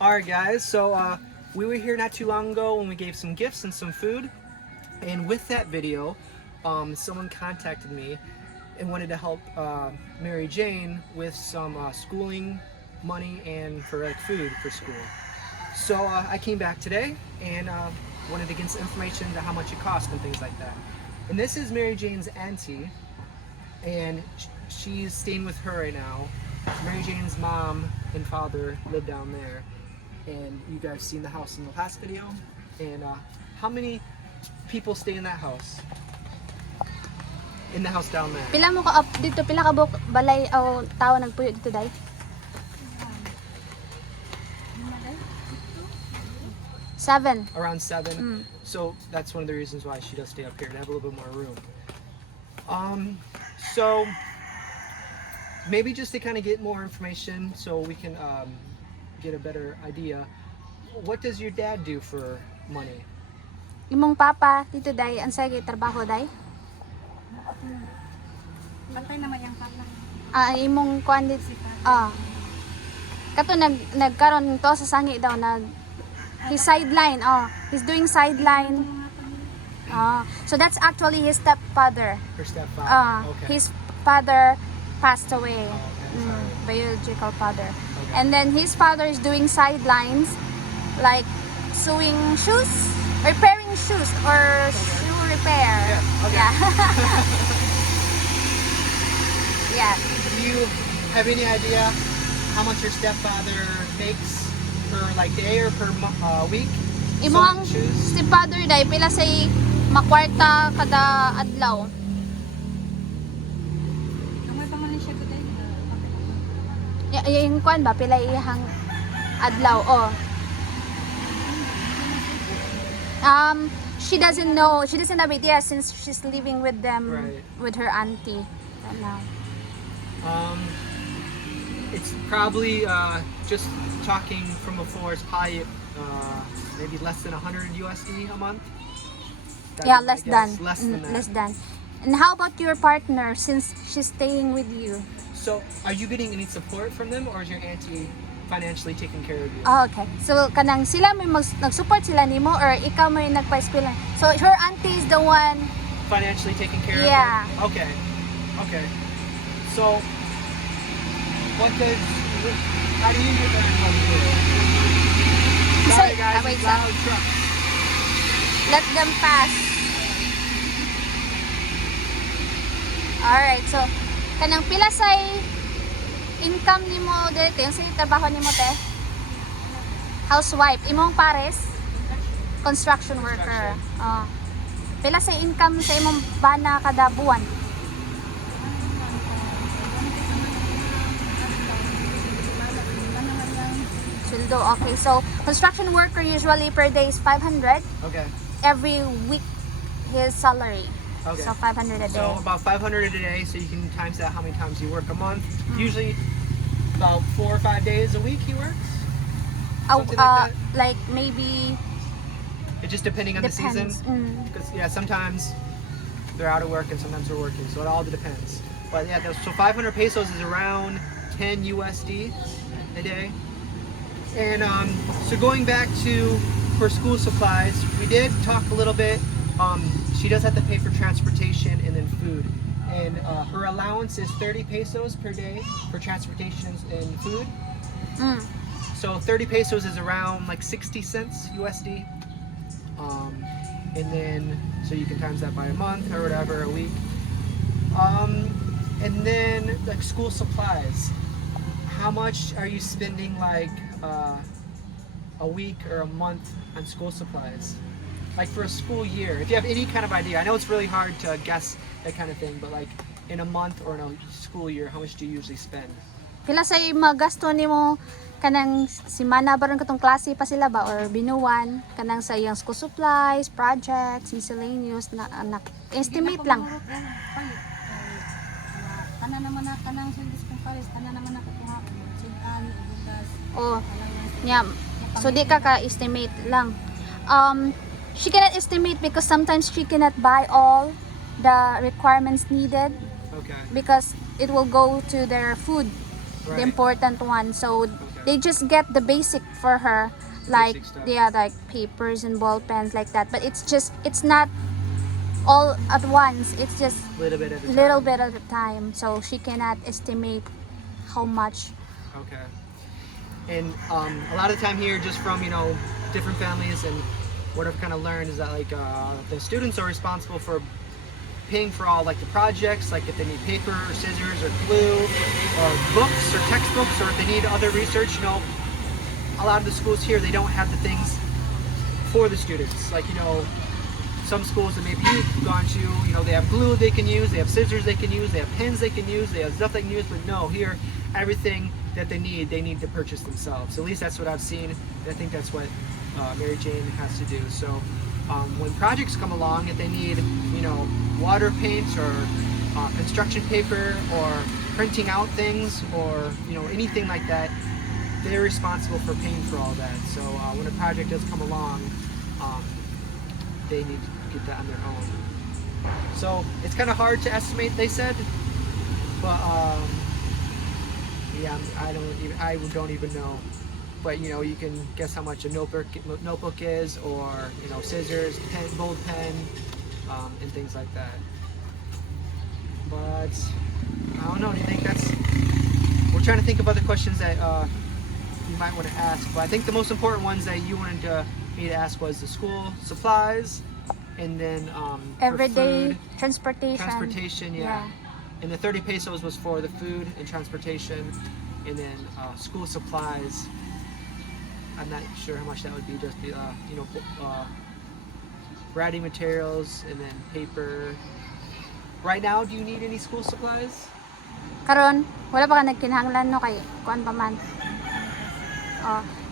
Alright guys, so we were here not too long ago when we gave some gifts and some food. And with that video, someone contacted me and wanted to help Mary Jane with some schooling money and for like food for school. So I came back today and wanted to get some information to how much it costs and things like that. And this is Mary Jane's auntie, and she's staying with her right now. Mary Jane's mom and father live down there, and you guys seen the house in the last video. And how many people stay in that house? In the house down there? Pila mo ka dito, pila ka balay o tao nagpuyo dito dai? 7. Around 7. So that's one of the reasons why she does stay up here, to have a little bit more room. So maybe just to kind of get more information so we can get a better idea. What does your dad do for money? Imong papa dito dai, ansay kay trabaho dai? Bantay naman yung papa. Imong kuan dit kato nagkaron to sa sangi daw his sideline. He's doing sideline. So that's actually his stepfather. Her stepfather. Okay. His father passed away. Okay, Biological father. Okay. And then his father is doing sidelines, like sewing shoes, repairing shoes, or shoe repair. Yeah. Okay. Yeah. Yeah. Do you have any idea how much your stepfather makes per like day or per week? Imong Sewing shoes? stepfather day pila say makwarta kada adlaw. Kamay pa man siya today. Yung kuan ba pila iyang adlaw? She doesn't know. She doesn't have idea since she's living with them, Right. with her auntie right now. It's probably just talking from before. It's probably maybe less than 100 USD a month. Yeah, less I than. guess, less than that. Less than. And how about your partner since she's staying with you? So, are you getting any support from them, or is your auntie financially taking care of you? Okay. So kanang sila may nag-support sila nimo or ikaw may nagpa-eskwela? So her auntie is the one. Financially taking care Yeah. of her? Okay. Okay. So, how do you get that involved? Sorry guys, wait, it's loud truck. Let them pass. Alright, so kanang pila say income nimo dito, yung sa trabaho nimo te? Housewife, imong pares? Construction worker. Pila say income sa imong bana kada buwan? Sweldo, okay. So construction worker usually per day is 500. Okay. Every week his salary. Okay. So 500 a day. So about 500 a day, so you can times that how many times you work a month. Usually about 4 or 5 days a week he works. Something like that. Like maybe It just depending on the season. depends. Because yeah, sometimes they're out of work and sometimes they're working, so it all depends. But yeah, so 500 pesos is around 10 USD a day. And so going back to for school supplies, we did talk a little bit. She does have to pay for transportation and then food. And her allowance is 30 pesos per day for transportation and food. So 30 pesos is around like 60 cents USD. And then, so you can times that by a month or whatever, a week. And then like school supplies. How much are you spending like a week or a month on school supplies? Like for a school year, if you have any kind of idea. I know it's really hard to guess that kind of thing, but like in a month or in a school year, how much do you usually spend? Pila say magasto nimo kanang simana baron katong klase pa sila ba or binuwan kanang sa iyang school supplies, projects, miscellaneous na estimate lang. Tanan naman na kanang sundis kong pares, tanan naman na kuha ko. Sinan, ubugas. Yeah. So di ka estimate lang. She cannot estimate because sometimes she cannot buy all the requirements needed. Okay. Because it will go to their food, the Right. important one. So Okay. They just get the basic for her, like Basic stuff. yeah, like papers and ball pens like that. But it's not all at once. It's just Little bit at a time. little bit at a time. So she cannot estimate how much. Okay. And a lot of the time here, just from different families, and what I've kind of learned is that like the students are responsible for paying for all like the projects, like if they need paper or scissors or glue or books or textbooks, or if they need other research. A lot of the schools here, they don't have the things for the students. Like some schools that maybe you've gone to, they have glue they can use, they have scissors they can use, they have pens they can use, they have stuff they can use. But no, here everything that they need to purchase themselves. At least that's what I've seen, and I think that's what Mary Jane has to do. So when projects come along, if they need water paint or construction paper or printing out things or anything like that, they're responsible for paying for all that. So when a project does come along, they need to get that on their own. So it's kind of hard to estimate, they said, but yeah, I don't even know. But you can guess how much a notebook is, or scissors, pen, bold pen, and things like that. But I don't know. Do you think we're trying to think of other questions that you might want to ask, but I think the most important ones that you wanted me to ask was the school supplies, and then Everyday food, transportation. yeah. And the 30 pesos was for the food and transportation, and then school supplies. I'm not sure how much that would be. Just writing materials and then paper. Right now, do you need any school supplies? Karon, wala pa ka nagkinahanglan no kay kuan pa man.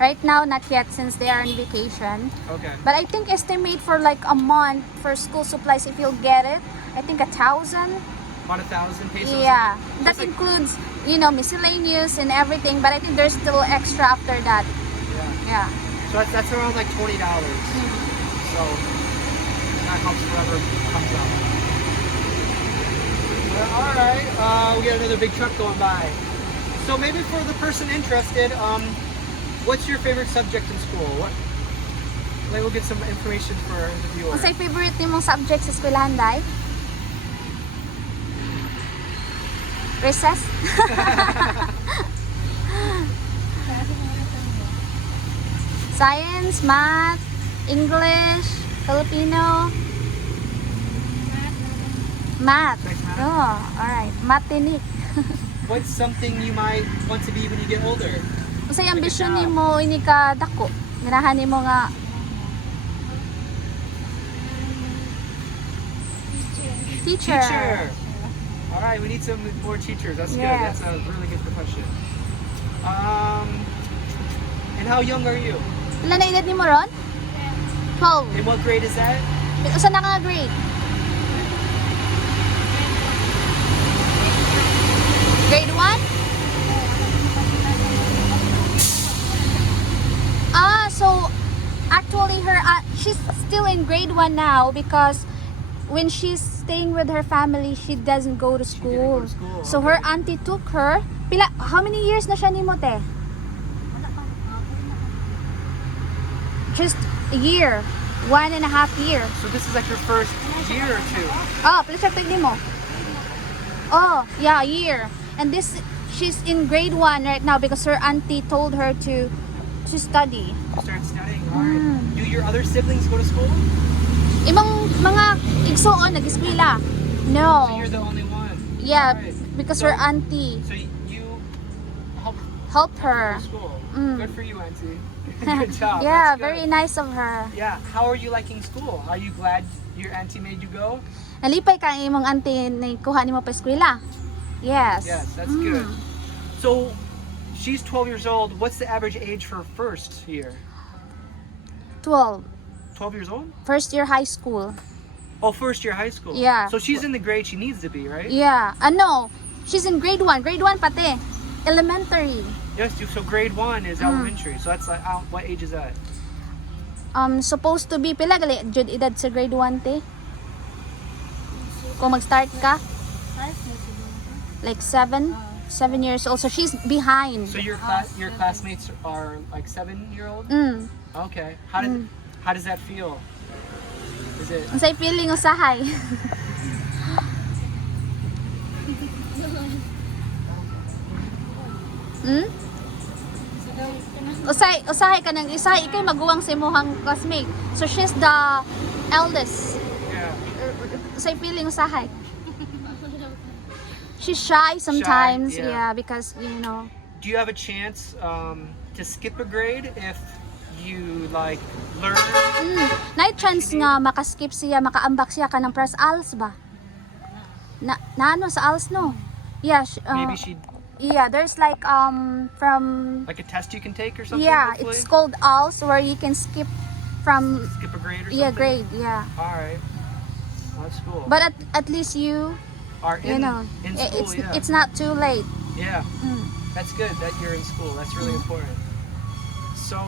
Right now, not yet since they are on vacation. Okay. But I think estimate for like a month for school supplies if you'll get it. I think 1,000. About 1,000 pesos. Yeah, So that it's like- includes miscellaneous and everything, but I think there's still extra after that. Yeah. Yeah. So that's around like $20. So that helps whoever comes out. Well, all right. We got another big truck going by. So maybe for the person interested, what's your favorite subject in school? Maybe we'll get some information for the viewer. Unsay favorite nimong subject sa eskwelahan, Day? Recess? Science, math, English, Filipino. Math. Thanks, math. Oh, alright. Matinik. What's something you might want to be when you get older? Unsay Like a ambisyon job. nimo ini ka dako? Ganahan nimo nga teacher. Teacher. All right, we need some more teachers. That's good. Yes. That's a really good question. And how young are you? Ilan na edad nimo ron? 12. And what grade is that? Usa na ka grade? Grade 1? So actually she's still in grade 1 now because when she's staying with her family, she doesn't go to school. She didn't go to school, So okay. her auntie took her. How many years na siya nimo, te? Just a year. 1.5 years. So this is like your first year or two. Oh, please check mo. Oh, yeah, a year. And she's in grade 1 right now because her auntie told her to study. You start studying. All right. Do your other siblings go to school? Imong mga igsoon nag-eskwela. So No. you're the only one. Yeah, All right. because So- her auntie So you help helped her. go to school. Mm. Good for you, Auntie. Good job. Yeah, That's good. very nice of her. Yeah. How are you liking school? Are you glad your auntie made you go? Nalipay ka ang imong auntie na kuha nimo pa eskwela. Yes. Yes, that's good. So she's 12 years old. What's the average age for first year? 12. 12 years old? First year high school. Oh, first year high school. Yeah. So she's in the grade she needs to be, right? Yeah. No. She's in grade 1. Grade 1 pati. Elementary. Yes. So grade 1 is elementary. So that's like what age is that? Supposed to be pila gali jud edad sa grade 1 te. Kung mag-start ka Five na siguro. like 7. 7 years old. So she's behind. So your classmates are like 7-year-old? Mm. Okay. How does that feel? Is it Unsay feeling usahay? Hmm? Usahay ka nang isahay ikay maguwang sa imong classmate. So she's the eldest. yeah. Unsay feeling usahay? She's shy sometimes, yeah. yeah, because you know. Do you have a chance to skip a grade if you like learn? Night chance nga makaskip siya, makaambak siya kanang press als ba? Na ano sa als no? Yeah, Maybe she yeah, there's like from like a test you can take or something. yeah, hopefully? it's called als where you can skip from Skip a grade or something. yeah, grade, yeah. All right. Well, that's cool. But at least you Are you know, in school, it's not too late. yeah. Mm. That's good that you're in school. That's really important. So,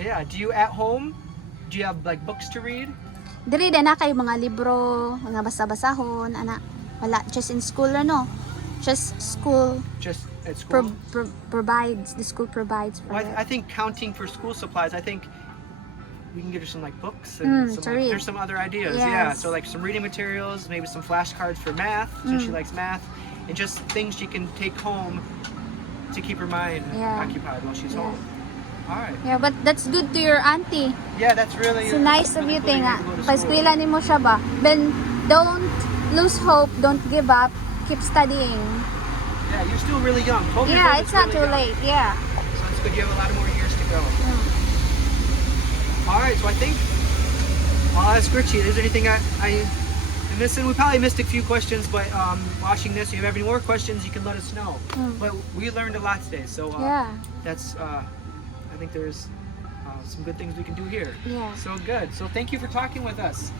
yeah. Do you at home? Do you have like books to read? Diri na kay mga libro, mga basa-basahon, ana. Wala just in school ano. Just school Just at school? provides, the school provides for Well, it. I think counting for school supplies. I think we can get her some like books and to some, read. there's some other ideas. Yeah. Yes. So like some reading materials, maybe some flashcards for math since she likes math, and just things she can take home to keep her mind Yeah. occupied while she's Yeah. home. All right. Yeah, but that's good to your auntie. Yeah, that's really. So nice of really you, cool tinga. to go to school. Paeskwela nimo siya ba? Then don't lose hope, don't give up, keep studying. Yeah, you're still really young. 12 years Yeah, old it's is not really too young. late. Yeah. So it's good. You have a lot more years to go. All right. So I think I'll ask Richie. Is there anything I am missing? We probably missed a few questions, but watching this, if you have any more questions, you can let us know. But we learned a lot today, so Yeah. that's. I think there's some good things we can do here. Yeah. So good. So thank you for talking with us.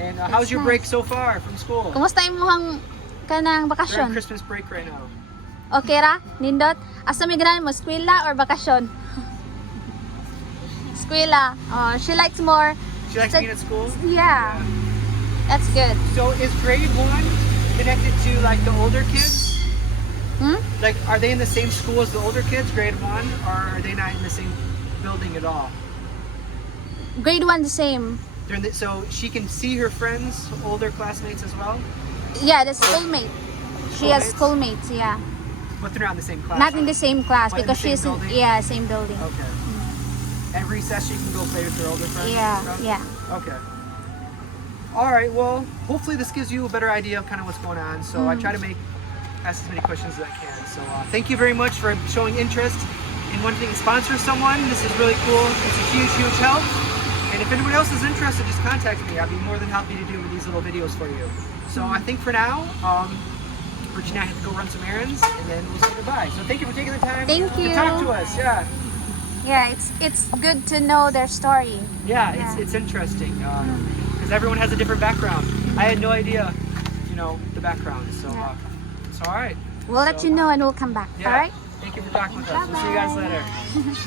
And That's how's your nice. break so far from school? Kumusta imong kanang We're on bakasyon? Christmas break right now. Okay ra? Nindot? Asa may ganan mo? Eskwela or bakasyon? Eskwela. Oh, she likes more. She likes So- being at school. Yeah. That's good. So is grade 1 connected to like the older kids? Hmm? Like, are they in the same school as the older kids, grade 1, or are they not in the same building at all? Grade 1 the same. They're in the, so she can see her friends, older classmates as well, Yeah, the schoolmate. She has schoolmates, yeah. but they're not in the same class. Not in the same class But in because the same she's building? yeah, same building. Okay. At recess, she can go play with her older friends. Yeah, and stuff? yeah. Okay. All right. Well, hopefully this gives you a better idea of kind of what's going on. So I try to ask as many questions as I can. So thank you very much for showing interest in wanting to sponsor someone. This is really cool. It's a huge, huge help. And if anyone else is interested, just contact me. I'd be more than happy to do these little videos for you. So I think for now, Richie and I have to go run some errands, and then we'll say goodbye. So thank you for taking the time Thank to you. talk to us. Yeah. Yeah, it's good to know their story. Yeah, Yeah. it's interesting because everyone has a different background. I had no idea, the background. So, Yeah. so all right. We'll let you know and we'll come back. Yeah. All right? Thank you for talking with us. We'll see you guys Bye-bye. later.